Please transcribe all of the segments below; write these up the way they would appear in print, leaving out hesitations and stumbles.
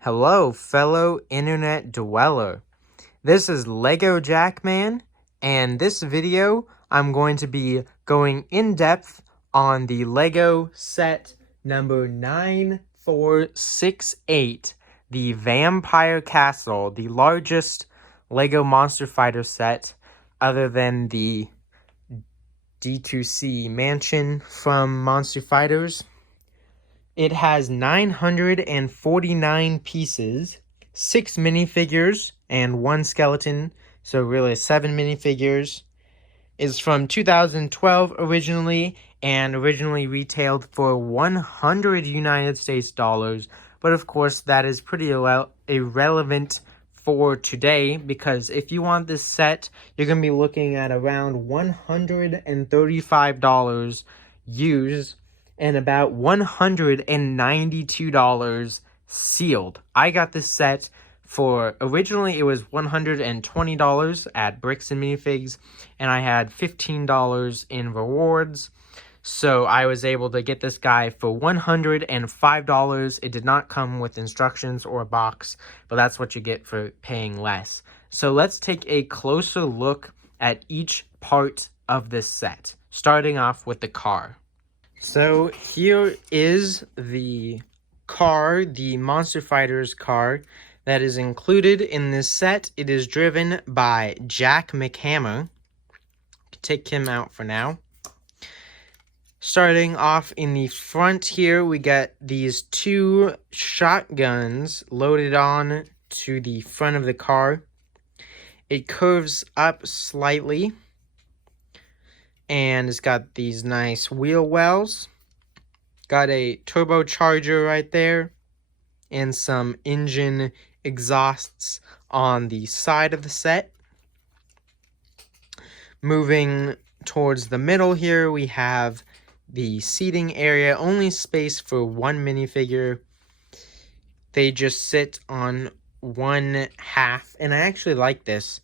Hello, fellow internet dweller. This is Lego Jackman, and this video I'm going to be going in depth on the Lego set number 9468, the Vampyre Castle, the largest Lego Monster Fighter set other than the D2C Mansion from Monster Fighters. It has 949 pieces, 6 minifigures, and 1 skeleton, so really 7 minifigures. It's from 2012 originally, and originally retailed for 100 United States dollars, but of course that is pretty irrelevant for today, because if you want this set, you're going to be looking at around $135 used, and about $192 sealed. I got this set for, originally it was $120 at Bricks and Minifigs, and I had $15 in rewards. So I was able to get this guy for $105. It did not come with instructions or a box, but that's what you get for paying less. So let's take a closer look at each part of this set, starting off with the car. So here is the car, the Monster Fighters car that is included in this set. It is driven by Jack McHammer. Take him out for now. Starting off in the front here, we get these 2 shotguns loaded on to the front of the car. It curves up slightly, and it's got these nice wheel wells. Got a turbocharger right there, and some engine exhausts on the side of the set. Moving towards the middle here, we have the seating area, only space for 1 minifigure. They just sit on one half, and I actually like this.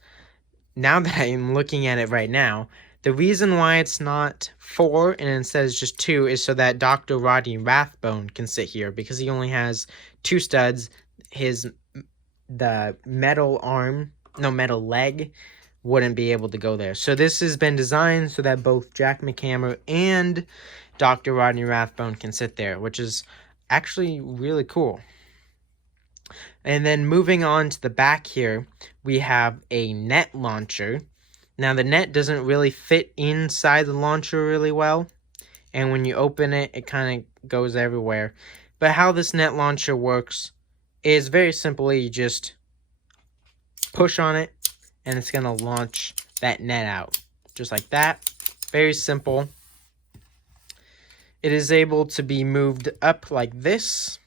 Now that I'm looking at it right now, the reason why it's not 4 and instead it's just 2 is so that Dr. Rodney Rathbone can sit here, because he only has 2 studs. The metal leg wouldn't be able to go there. So this has been designed so that both Jack McHammer and Dr. Rodney Rathbone can sit there, which is actually really cool. And then moving on to the back here, we have a net launcher. Now the net doesn't really fit inside the launcher really well, and when you open it, it kind of goes everywhere. But how this net launcher works is very simply, you just push on it, and it's going to launch that net out, just like that. Very simple. It is able to be moved up like this.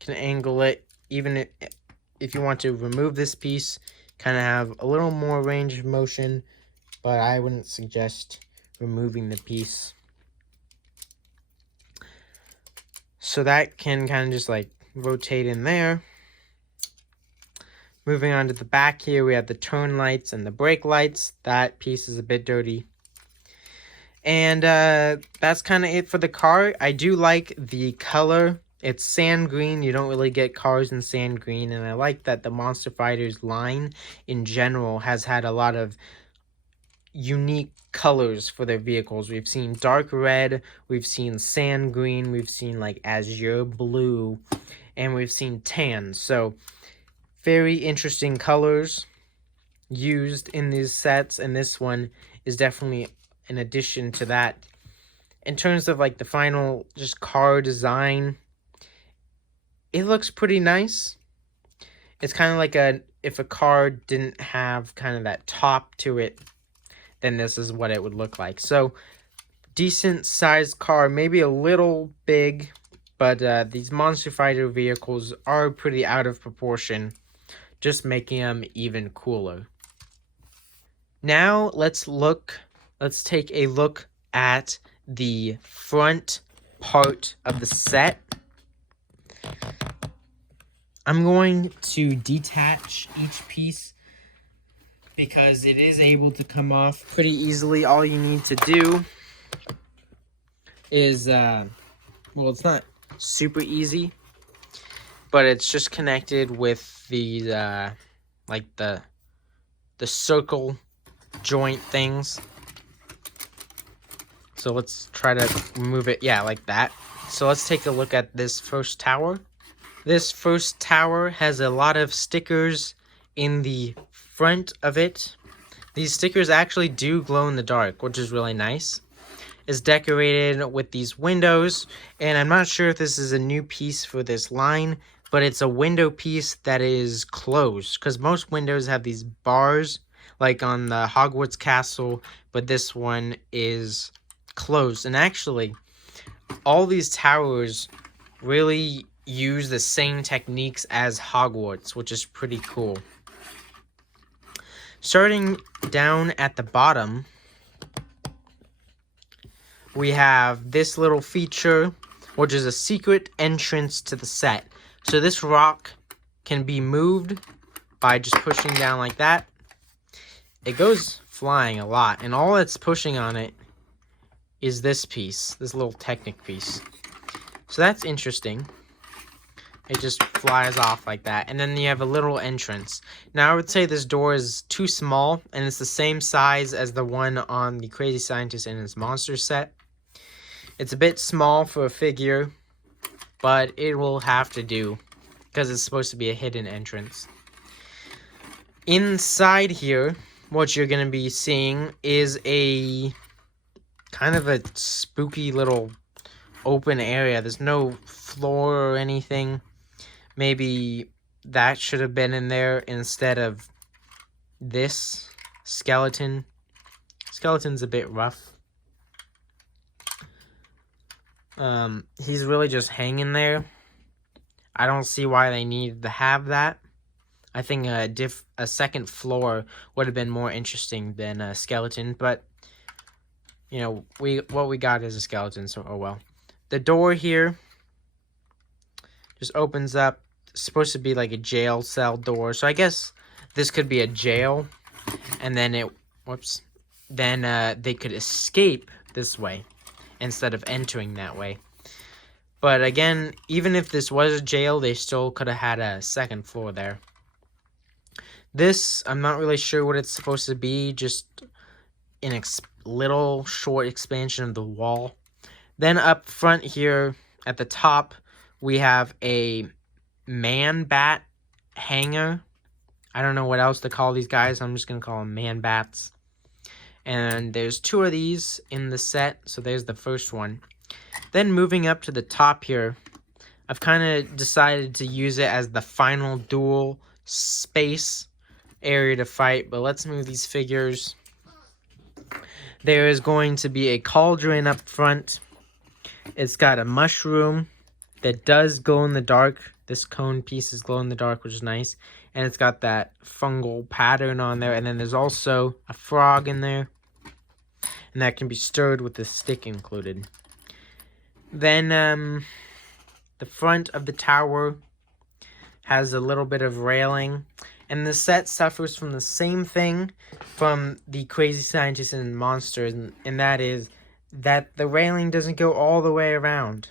You can angle it, even if you want to remove this piece, kind of have a little more range of motion, but I wouldn't suggest removing the piece. So that can kind of just like rotate in there. Moving on to the back here, we have the turn lights and the brake lights. That piece is a bit dirty. And that's kind of it for the car. I do like the color. It's sand green. You don't really get cars in sand green, and I like that the Monster Fighters line in general has had a lot of unique colors for their vehicles. We've seen dark red, we've seen sand green, we've seen like azure blue, and we've seen tan. So very interesting colors used in these sets, and this one is definitely an addition to that. In terms of like the final just car design, it looks pretty nice. It's kind of like if a car didn't have kind of that top to it, then this is what it would look like. So decent sized car, maybe a little big, but these Monster Fighter vehicles are pretty out of proportion, just making them even cooler. Now let's take a look at the front part of the set. I'm going to detach each piece because it is able to come off pretty easily. All you need to do is, well, it's not super easy, but it's just connected with the like the circle joint things. So let's try to move it, yeah, like that. So let's take a look at this first tower. This first tower has a lot of stickers in the front of it. These stickers actually do glow in the dark, which is really nice. It's decorated with these windows, and I'm not sure if this is a new piece for this line, but it's a window piece that is closed, because most windows have these bars, like on the Hogwarts castle, but this one is closed. And actually, all these towers really use the same techniques as Hogwarts, which is pretty cool. Starting down at the bottom, we have this little feature, which is a secret entrance to the set. So this rock can be moved by just pushing down like that. It goes flying a lot, and all it's pushing on it is this piece, this little Technic piece. So that's interesting. It just flies off like that. And then you have a little entrance. Now I would say this door is too small, and it's the same size as the one on the Crazy Scientist and his monster set. It's a bit small for a figure, but it will have to do because it's supposed to be a hidden entrance. Inside here, what you're going to be seeing is a kind of a spooky little open area. There's no floor or anything. Maybe that should have been in there instead of this skeleton. Skeleton's a bit rough. He's really just hanging there. I don't see why they needed to have that. I think a second floor would have been more interesting than a skeleton, but you know, what we got is a skeleton, so oh well. The door here just opens up. It's supposed to be like a jail cell door, so I guess this could be a jail, and then they could escape this way instead of entering that way. But again, even if this was a jail, they still could have had a second floor there. This, I'm not really sure what it's supposed to be, just an little short expansion of the wall. Then up front here at the top, we have a man bat hanger. I don't know what else to call these guys. I'm just going to call them man bats. And there's two of these in the set, so there's the first one. Then moving up to the top here, I've kind of decided to use it as the final dual space area to fight, but let's move these figures. There is going to be a cauldron up front. It's got a mushroom that does glow in the dark. This cone piece is glow in the dark, which is nice. And it's got that fungal pattern on there. And then there's also a frog in there. And that can be stirred with the stick included. Then the front of the tower has a little bit of railing. And the set suffers from the same thing from the Crazy Scientists and Monsters. And that is that the railing doesn't go all the way around.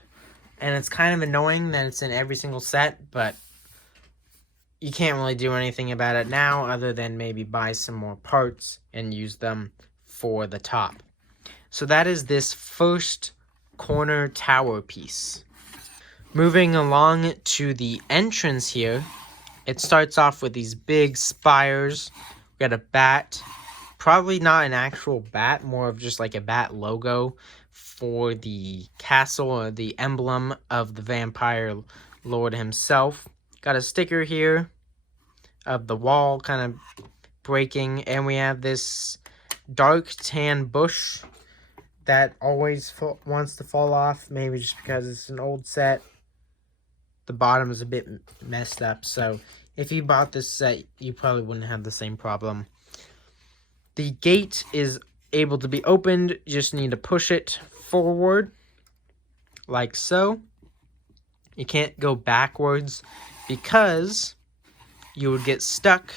And it's kind of annoying that it's in every single set, but you can't really do anything about it now other than maybe buy some more parts and use them for the top. So that is this first corner tower piece. Moving along to the entrance here, it starts off with these big spires. We got a bat, probably not an actual bat, more of just like a bat logo for the castle or the emblem of the vampire lord himself. Got a sticker here of the wall kind of breaking, and we have this dark tan bush that always wants to fall off, maybe just because it's an old set. The bottom is a bit messed up, so if you bought this set, you probably wouldn't have the same problem. The gate is able to be opened. You just need to push it forward, like so. You can't go backwards because you would get stuck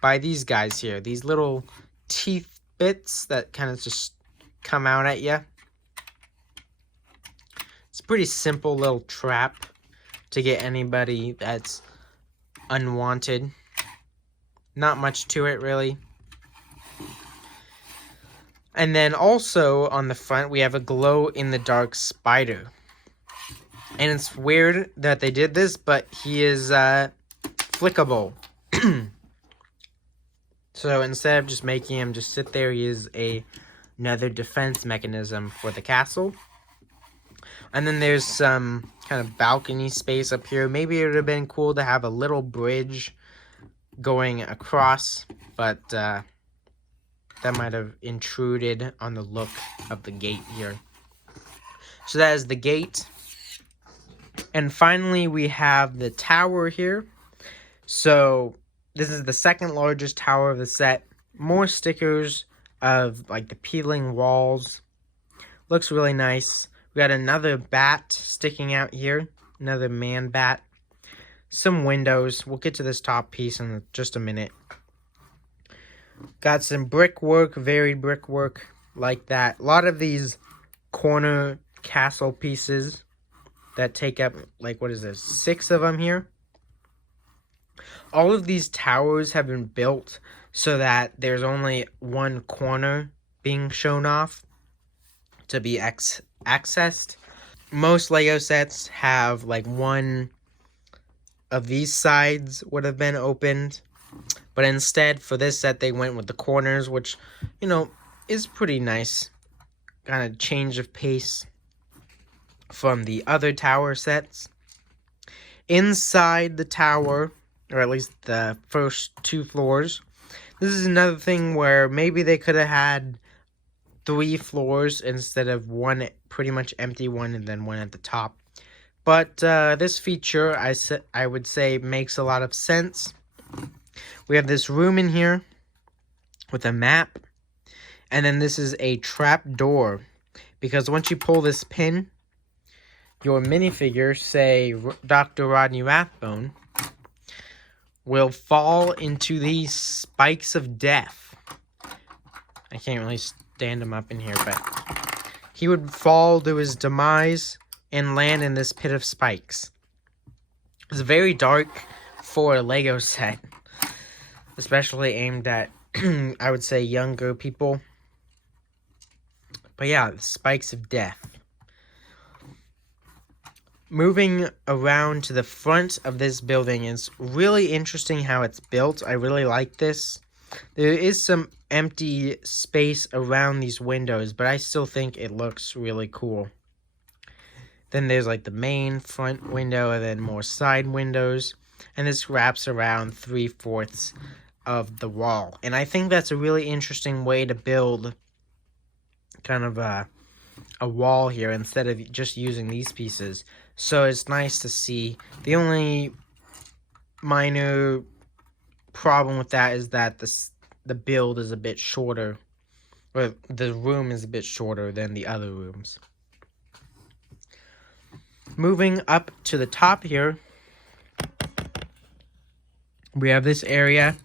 by these guys here. These little teeth bits that kind of just come out at you. It's a pretty simple little trap. to get anybody that's unwanted. Not much to it, really. And then also on the front, we have a glow-in-the-dark spider. And it's weird that they did this, but he is flickable. So instead of just making him just sit there, he is another defense mechanism for the castle. And then there's some kind of balcony space up here. Maybe it would have been cool to have a little bridge going across, but that might have intruded on the look of the gate here. So that is the gate. And finally, we have the tower here. So this is the second largest tower of the set. More stickers of like the peeling walls. Looks really nice. We got another bat sticking out here. Another man bat. Some windows. We'll get to this top piece in just a minute. Got some brickwork, varied brickwork like that. A lot of these corner castle pieces that take up, like, what is this, 6 of them here. All of these towers have been built so that there's only one corner being shown off to be accessed. Most Lego sets have like one of these sides would have been opened, but instead for this set they went with the corners, which, you know, is pretty nice. Kind of change of pace from the other tower sets. Inside the tower, or at least the first 2 floors, this is another thing where maybe they could have had 3 floors instead of one pretty much empty one and then one at the top. But this feature, I would say, makes a lot of sense. We have this room in here with a map. And then this is a trap door. Because once you pull this pin, your minifigure, say Dr. Rodney Rathbone, will fall into these spikes of death. I can't really stand him up in here, but he would fall to his demise and land in this pit of spikes. It's very dark for a Lego set, especially aimed at, I would say, younger people. But yeah, the spikes of death. Moving around to the front of this building is really interesting how it's built. I really like this. There is some empty space around these windows, but I still think it looks really cool. Then there's like the main front window and then more side windows. And this wraps around 3/4 of the wall. And I think that's a really interesting way to build kind of a wall here instead of just using these pieces. So it's nice to see. The only minor problem with that is that the build is a bit shorter, or the room is a bit shorter than the other rooms. Moving up to the top here, we have this area,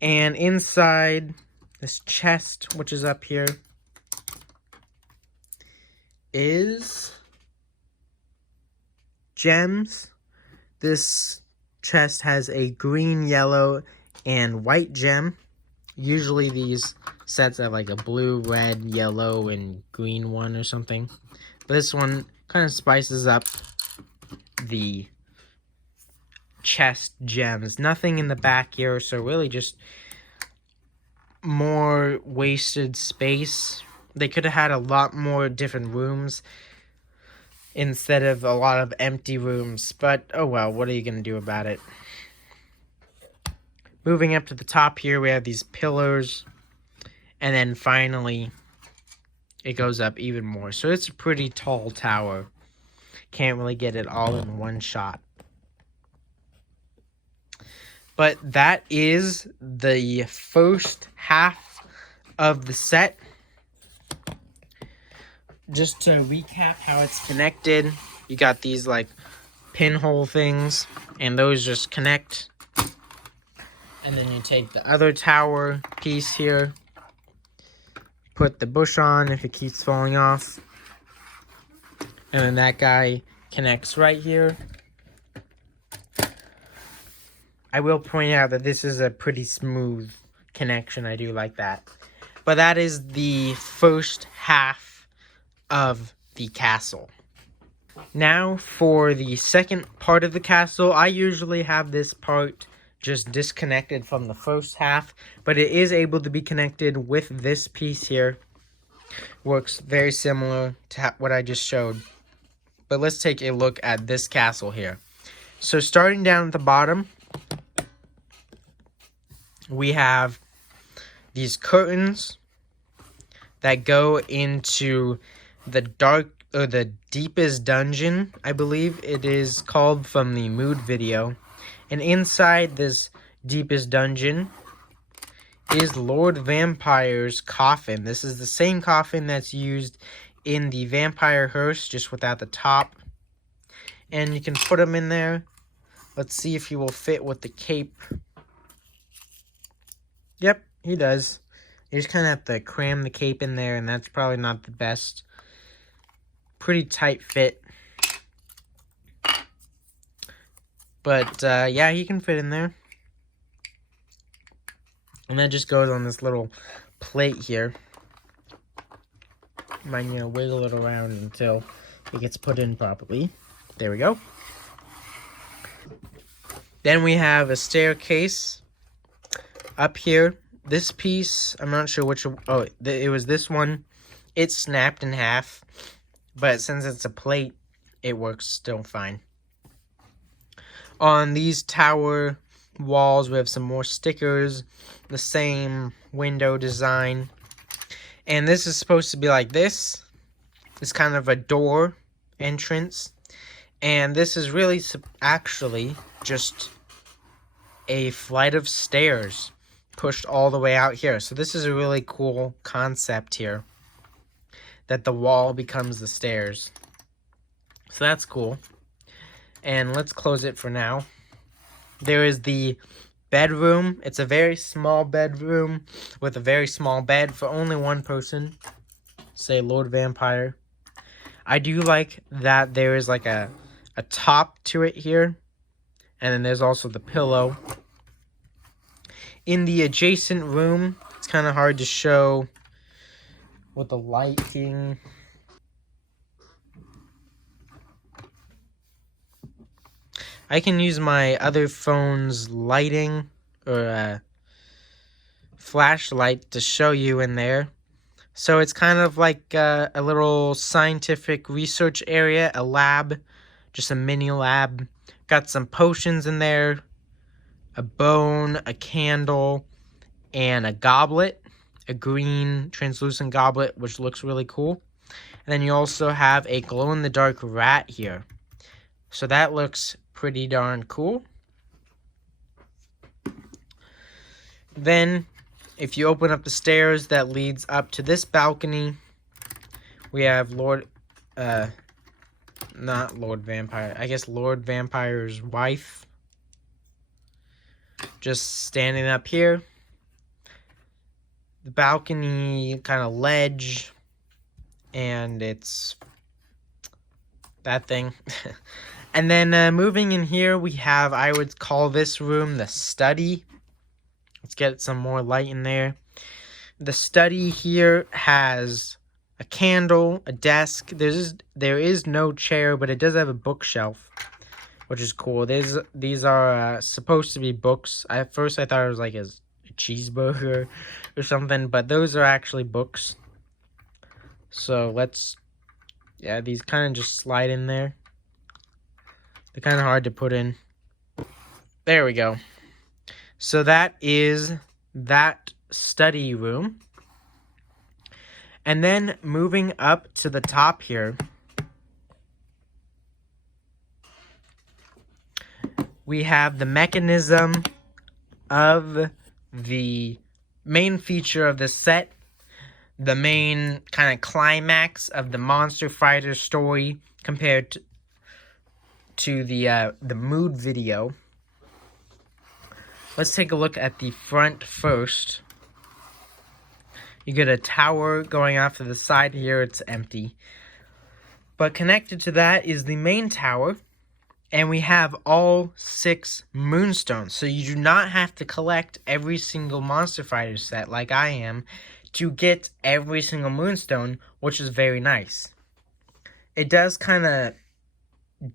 and inside this chest, which is up here, is gems. This chest has a green, yellow, and white gem. Usually these sets have like a blue, red, yellow, and green one or something. But this one kind of spices up the chest gems. Nothing in the back here, so really just more wasted space. They could have had a lot more different rooms instead of a lot of empty rooms, but oh well, what are you going to do about it? Moving up to the top here, we have these pillars, and then finally it goes up even more. So it's a pretty tall tower. Can't really get it all in one shot. But that is the first half of the set. Just to recap how it's connected, you got these like pinhole things, and those just connect. And then you take the other tower piece here, put the bush on if it keeps falling off, and then that guy connects right here. I will point out that this is a pretty smooth connection. I do like that. But that is the first half of the castle. Now for the second part of the castle, I usually have this part just disconnected from the first half, but it is able to be connected with this piece here. Works very similar to what I just showed. But let's take a look at this castle here. So starting down at the bottom, we have these curtains that go into the dark or the deepest dungeon, I believe it is called, from the mood video. And inside this deepest dungeon is Lord Vampyre's coffin. This is the same coffin that's used in the Vampyre hearse, just without the top. And you can put him in there. Let's see if he will fit with the cape. Yep, he does. You just kind of have to cram the cape in there, and that's probably not the best. Pretty tight fit. But, yeah, he can fit in there. And that just goes on this little plate here. You might need to wiggle it around until it gets put in properly. There we go. Then we have a staircase up here. This piece, I'm not sure which, it was this one. It snapped in half, but since it's a plate, it works still fine. On these tower walls, we have some more stickers, the same window design. And this is supposed to be like this. It's kind of a door entrance. And this is really actually just a flight of stairs pushed all the way out here. So this is a really cool concept here, that the wall becomes the stairs. So that's cool. And let's close it for now. There is the bedroom. It's a very small bedroom with a very small bed for only one person. Say Lord Vampyre. I do like that there is like a top to it here. And then there's also the pillow. In the adjacent room, it's kind of hard to show with the lighting. I can use my other phone's lighting or flashlight to show you in there. So it's kind of like a little scientific research area, a lab, just a mini lab. Got some potions in there, a bone, a candle, and a goblet, a green translucent goblet, which looks really cool. And then you also have a glow-in-the-dark rat here. So that looks pretty darn cool. Then, if you open up the stairs that leads up to this balcony, we have not Lord Vampyre, I guess Lord Vampyre's wife, just standing up here. The balcony kind of ledge, and it's that thing. And then moving in here, we have, I would call this room the study. Let's get some more light in there. The study here has a candle, a desk. There is no chair, but it does have a bookshelf, which is cool. These are supposed to be books. At first, I thought it was like a cheeseburger or something, but those are actually books. So these kind of just slide in there. They're kind of hard to put in. There we go. So that is that study room. And then moving up to the top here, we have the mechanism of the main feature of the set, the main kind of climax of the Monster Fighter story compared to the mood video. Let's take a look at the front first. You get a tower going off to the side here. It's empty. But connected to that is the main tower. And we have all 6 moonstones. So you do not have to collect every single Monster Fighter set like I am to get every single moonstone, which is very nice. It does kind of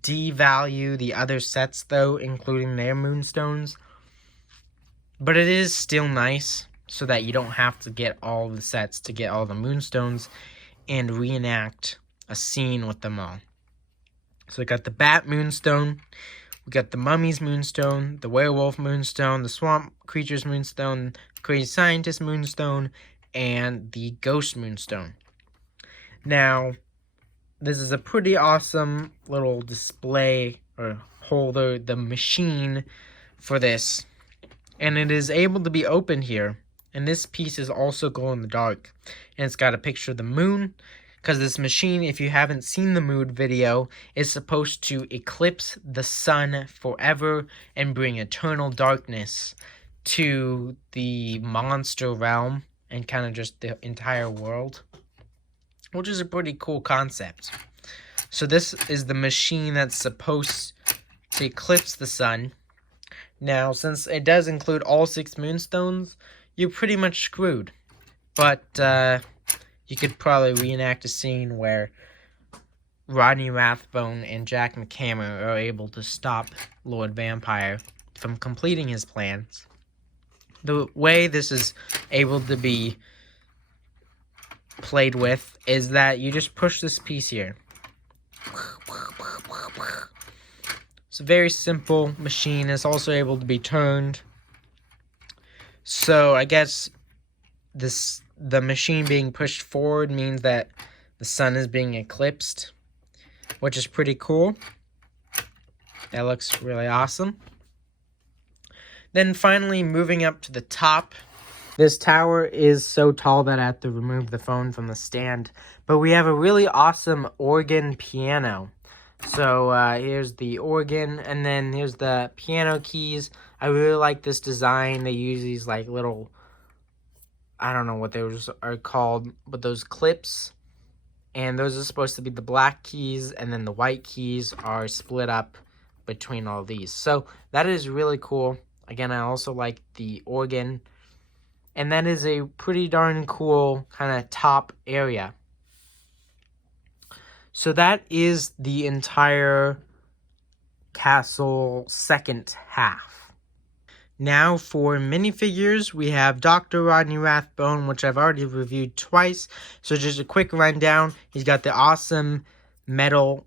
devalue the other sets though, including their moonstones. But it is still nice so that you don't have to get all the sets to get all the moonstones and reenact a scene with them all. So we got the Bat Moonstone, we got the Mummy's Moonstone, the Werewolf Moonstone, the Swamp Creature's Moonstone, the Crazy Scientist Moonstone, and the Ghost Moonstone. Now, this is a pretty awesome little display or holder, the machine for this. And it is able to be opened here. And this piece is also glow in the dark. And it's got a picture of the moon. Because this machine, if you haven't seen the moon video, is supposed to eclipse the sun forever and bring eternal darkness to the monster realm and kind of just the entire world. Which is a pretty cool concept. So this is the machine that's supposed to eclipse the sun. Now, since it does include all 6 moonstones, you're pretty much screwed. But, you could probably reenact a scene where Rodney Rathbone and Jack McHammer are able to stop Lord Vampyre from completing his plans. The way this is able to be played with is that you just push this piece here. It's a very simple machine. It's also able to be turned. So I guess the machine being pushed forward means that the sun is being eclipsed, which is pretty cool. That looks really awesome. Then finally, moving up to the top. This tower is so tall that I have to remove the phone from the stand. But we have a really awesome organ piano. So here's the organ, and then here's the piano keys. I really like this design. They use these like little, I don't know what those are called, but those clips. And those are supposed to be the black keys, and then the white keys are split up between all these. So that is really cool. Again, I also like the organ. And that is a pretty darn cool kind of top area. So that is the entire castle second half. Now for minifigures, we have Dr. Rodney Rathbone, which I've already reviewed twice. So just a quick rundown. He's got the awesome metal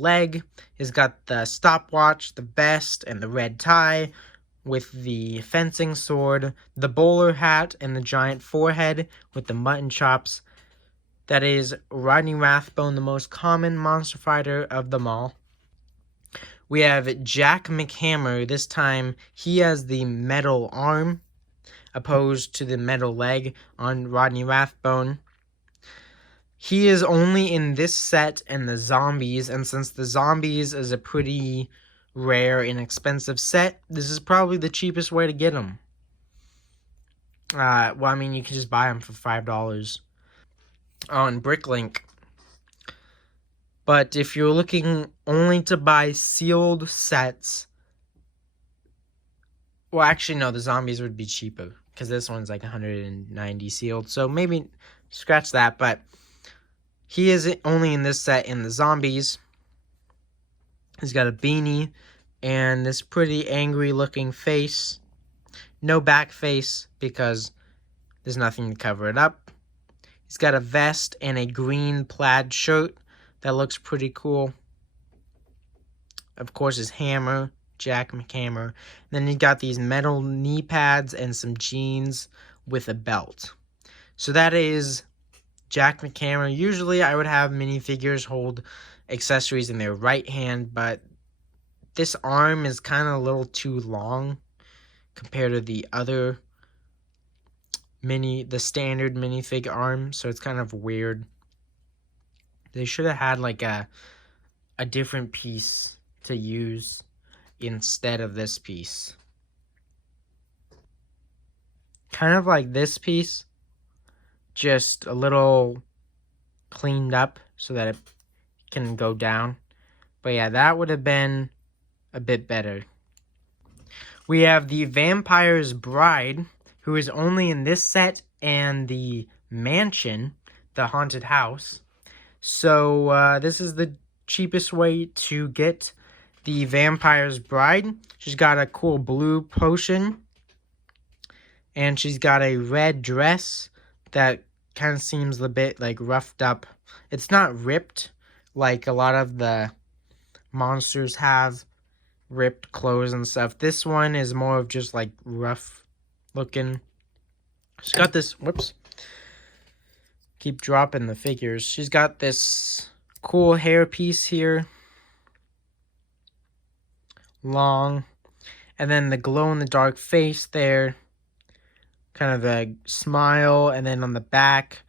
leg. He's got the stopwatch, the vest, and the red tie with the fencing sword, the bowler hat, and the giant forehead with the mutton chops. That is Rodney Rathbone, the most common monster fighter of them all. We have Jack McHammer. This time, he has the metal arm, opposed to the metal leg on Rodney Rathbone. He is only in this set and the zombies, and since the zombies is a pretty rare and expensive set, this is probably the cheapest way to get him. Well, I mean, you can just buy them for $5 on Bricklink. But if you're looking only to buy sealed sets, well, actually, no, the zombies would be cheaper, because this one's like 190 sealed, so maybe scratch that. But he is only in this set in the zombies. He's got a beanie and this pretty angry looking face. No back face because there's nothing to cover it up. He's got a vest and a green plaid shirt that looks pretty cool. Of course, his hammer, Jack McHammer. Then he's got these metal knee pads and some jeans with a belt. So that is Jack McHammer. Usually I would have minifigures hold accessories in their right hand, but this arm is kind of a little too long compared to the other the standard minifig arm, so it's kind of weird. They should have had like a different piece to use instead of this piece. Kind of like this piece, just a little cleaned up so that it can go down. But yeah, that would have been a bit better. We have the Vampyre's Bride, who is only in this set and the mansion, the haunted house. So this is the cheapest way to get the Vampyre's Bride. She's got a cool blue potion. And she's got a red dress that kind of seems a bit like roughed up. It's not ripped like a lot of the monsters have ripped clothes and stuff. This one is more of just like rough looking. She's got this, whoops. Keep dropping the figures. She's got this cool hair piece here. Long. And then the glow in the dark face there. Kind of a smile. And then on the back,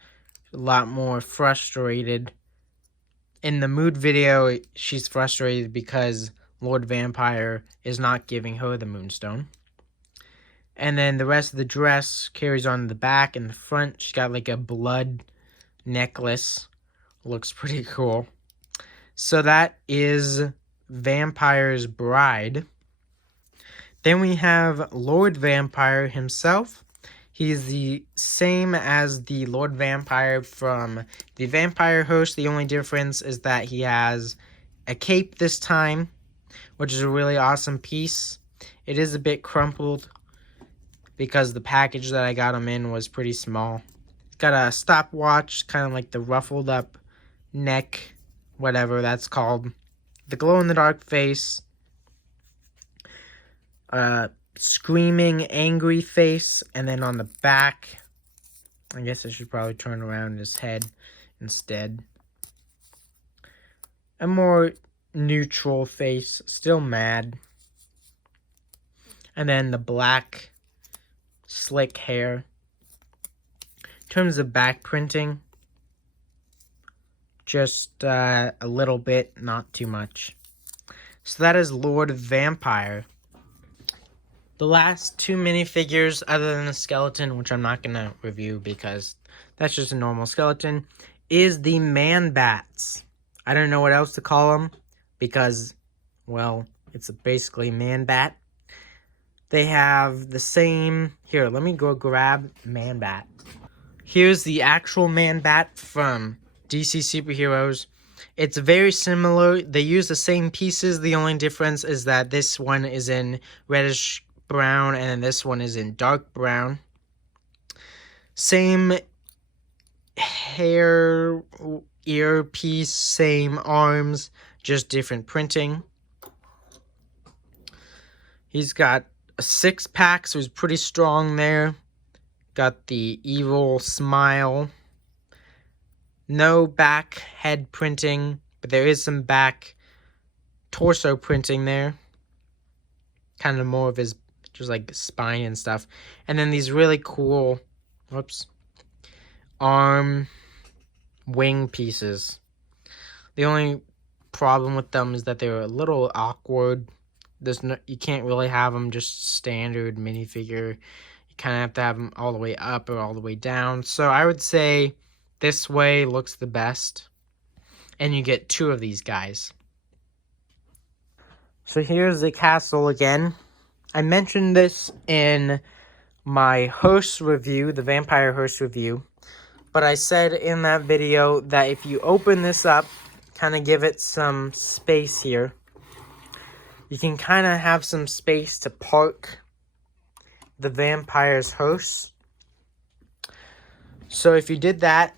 a lot more frustrated. In the mood video, she's frustrated because Lord Vampyre is not giving her the moonstone. And then the rest of the dress carries on the back and the front. She's got like a blood necklace. Looks pretty cool. So that is Vampyre's Bride. Then we have Lord Vampyre himself. He's the same as the Lord Vampyre from the Vampire Host. The only difference is that he has a cape this time, which is a really awesome piece. It is a bit crumpled because the package that I got him in was pretty small. It's got a stopwatch, kind of like the ruffled up neck, whatever that's called. The glow-in-the-dark face. Screaming, angry face. And then on the back, I guess I should probably turn around his head instead. A more neutral face, still mad. And then the black, slick hair. In terms of back printing, just a little bit, not too much. So that is Lord Vampyre. The last two minifigures, other than the skeleton, which I'm not going to review because that's just a normal skeleton, is the man-bats. I don't know what else to call them because, well, it's basically man-bat. They have the same... Here, let me go grab man-bat. Here's the actual man-bat from DC Superheroes. It's very similar. They use the same pieces. The only difference is that this one is in reddish brown and then this one is in dark brown. Same hair, earpiece, same arms, just different printing. He's got a six-pack, so he's pretty strong there. Got the evil smile. No back head printing, but there is some back torso printing there. Kind of more of his just like spine and stuff. And then these really cool, arm wing pieces. The only problem with them is that they're a little awkward. You can't really have them just standard minifigure. You kind of have to have them all the way up or all the way down. So I would say this way looks the best. And you get two of these guys. So here's the castle again. I mentioned this in my host review, the Vampire host review. But I said in that video that if you open this up, kind of give it some space here, you can kind of have some space to park the Vampire's host. So if you did that,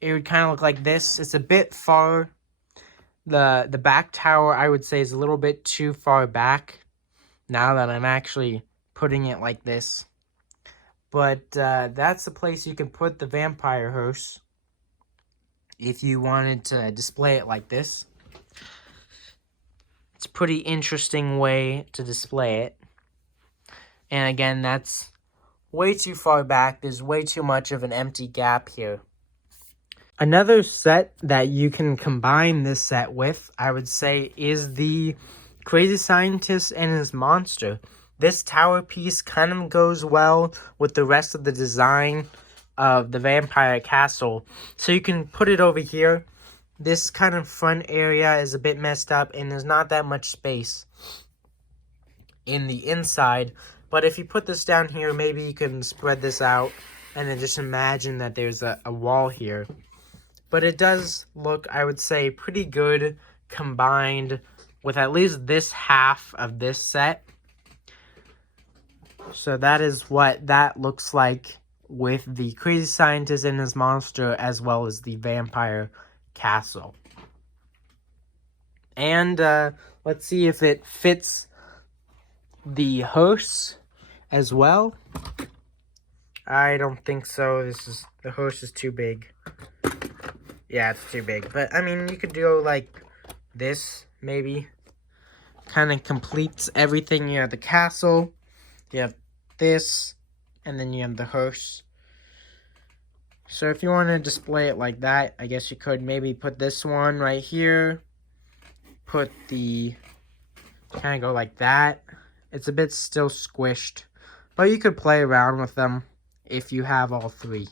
it would kind of look like this. It's a bit far. The back tower, I would say, is a little bit too far back now that I'm actually putting it like this. But that's the place you can put the Vampire host if you wanted to display it like this. It's a pretty interesting way to display it. And again, that's way too far back. There's way too much of an empty gap here. Another set that you can combine this set with, I would say, is the Crazy Scientist and his monster. This tower piece kind of goes well with the rest of the design of the Vampire Castle. So you can put it over here this kind of front area is a bit messed up and there's not that much space in the inside. But if you put this down here, maybe you can spread this out and then just imagine that there's a wall here. But it does look, I would say, pretty good combined with at least this half of this set. So that is what that looks like with the crazy scientist and his monster, as well as the vampire castle. And let's see if it fits the hearse as well. I don't think so. The hearse is too big. Yeah, it's too big. But I mean, you could do like this maybe. Kind of completes everything. You have the castle, you have this, and then you have the hearse. So if you want to display it like that, I guess you could maybe put this one right here. Put the, kind of go like that. It's a bit still squished, but you could play around with them if you have all three.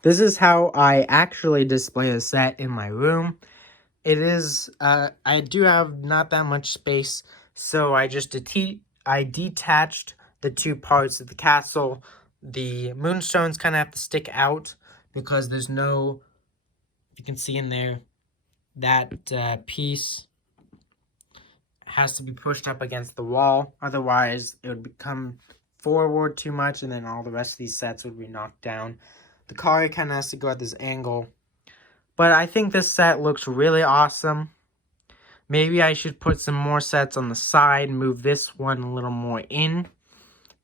This is how I actually display a set in my room. It is, I do have not that much space, so I just detached the two parts of the castle. The moonstones kind of have to stick out because there's no, you can see in there, that piece has to be pushed up against the wall. Otherwise, it would become forward too much, and then all the rest of these sets would be knocked down. The car kind of has to go at this angle. But I think this set looks really awesome. Maybe I should put some more sets on the side, move this one a little more in.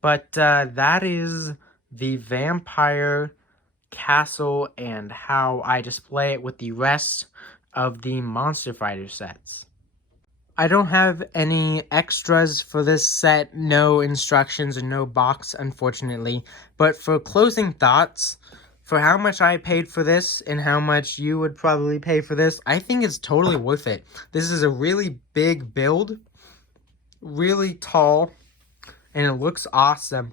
But that is the Vampyre castle and how I display it with the rest of the Monster Fighter sets. I don't have any extras for this set, no instructions or no box, unfortunately. But for closing thoughts, for how much I paid for this and how much you would probably pay for this, I think it's totally worth it. This is a really big build, really tall, and it looks awesome.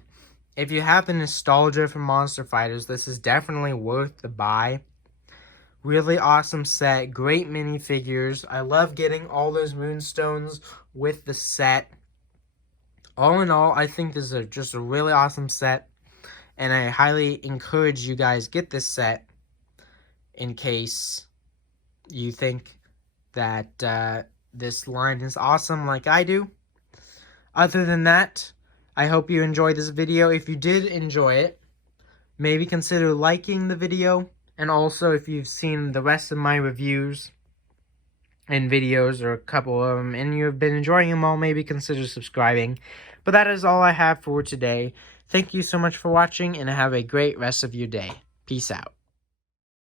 If you have the nostalgia for Monster Fighters, this is definitely worth the buy. Really awesome set, great minifigures. I love getting all those moonstones with the set. All in all, I think this is just a really awesome set. And I highly encourage you guys get this set in case you think that this line is awesome like I do. Other than that, I hope you enjoyed this video. If you did enjoy it, maybe consider liking the video. And also, if you've seen the rest of my reviews and videos, or a couple of them, and you've been enjoying them all, maybe consider subscribing. But that is all I have for today. Thank you so much for watching, and have a great rest of your day. Peace out.